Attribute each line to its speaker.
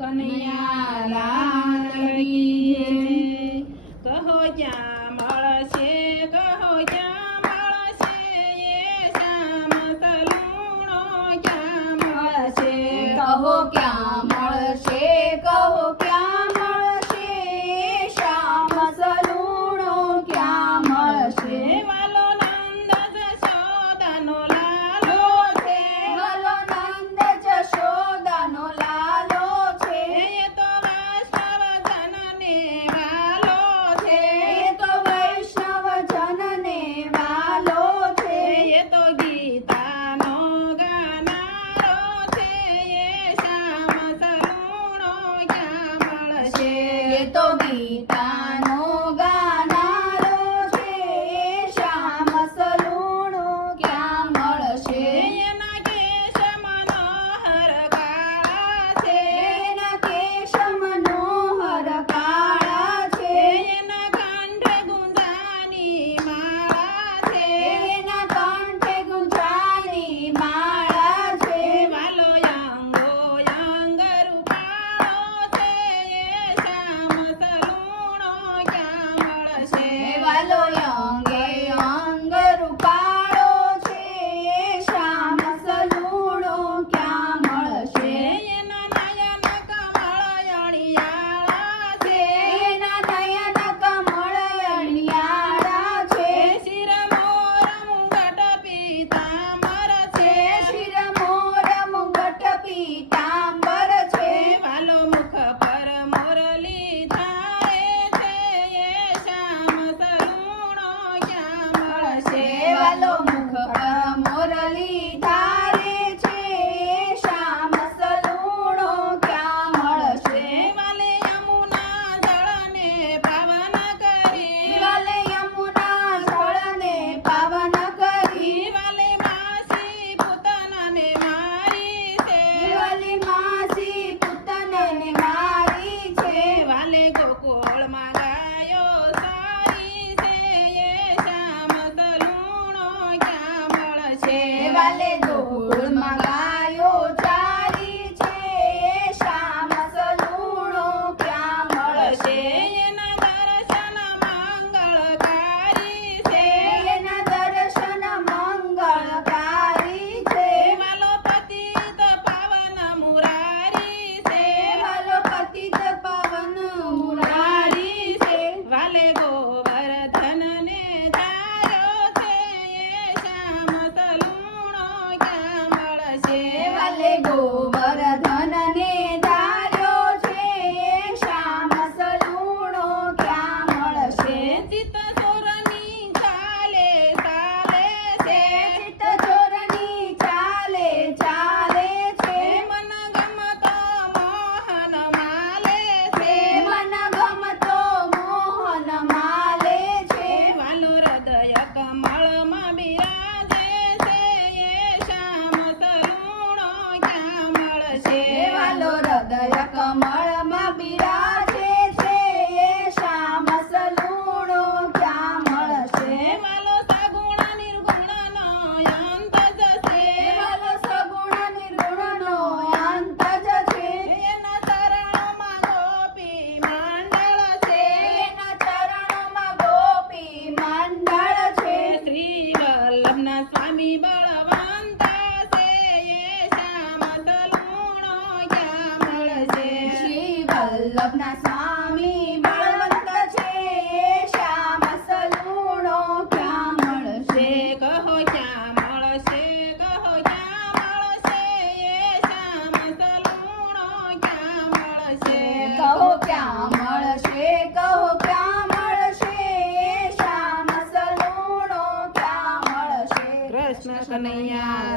Speaker 1: कन्हैया
Speaker 2: वाले दो मगा Quem alegou?
Speaker 1: mira. વલ્લભના સ્વામી બળવંત છે શ્યામ સલૂણો ક્યાં મળશે? કહો ક્યાં મળશે? કહો ક્યાં મળશે? શ્યામ સલૂણો ક્યાં મળશે?
Speaker 2: કહો ક્યાં મળશે? કહો ક્યાં મળશે? શ્યામ સલૂણો ક્યાં મળશે?
Speaker 1: કૃષ્ણ કનૈયા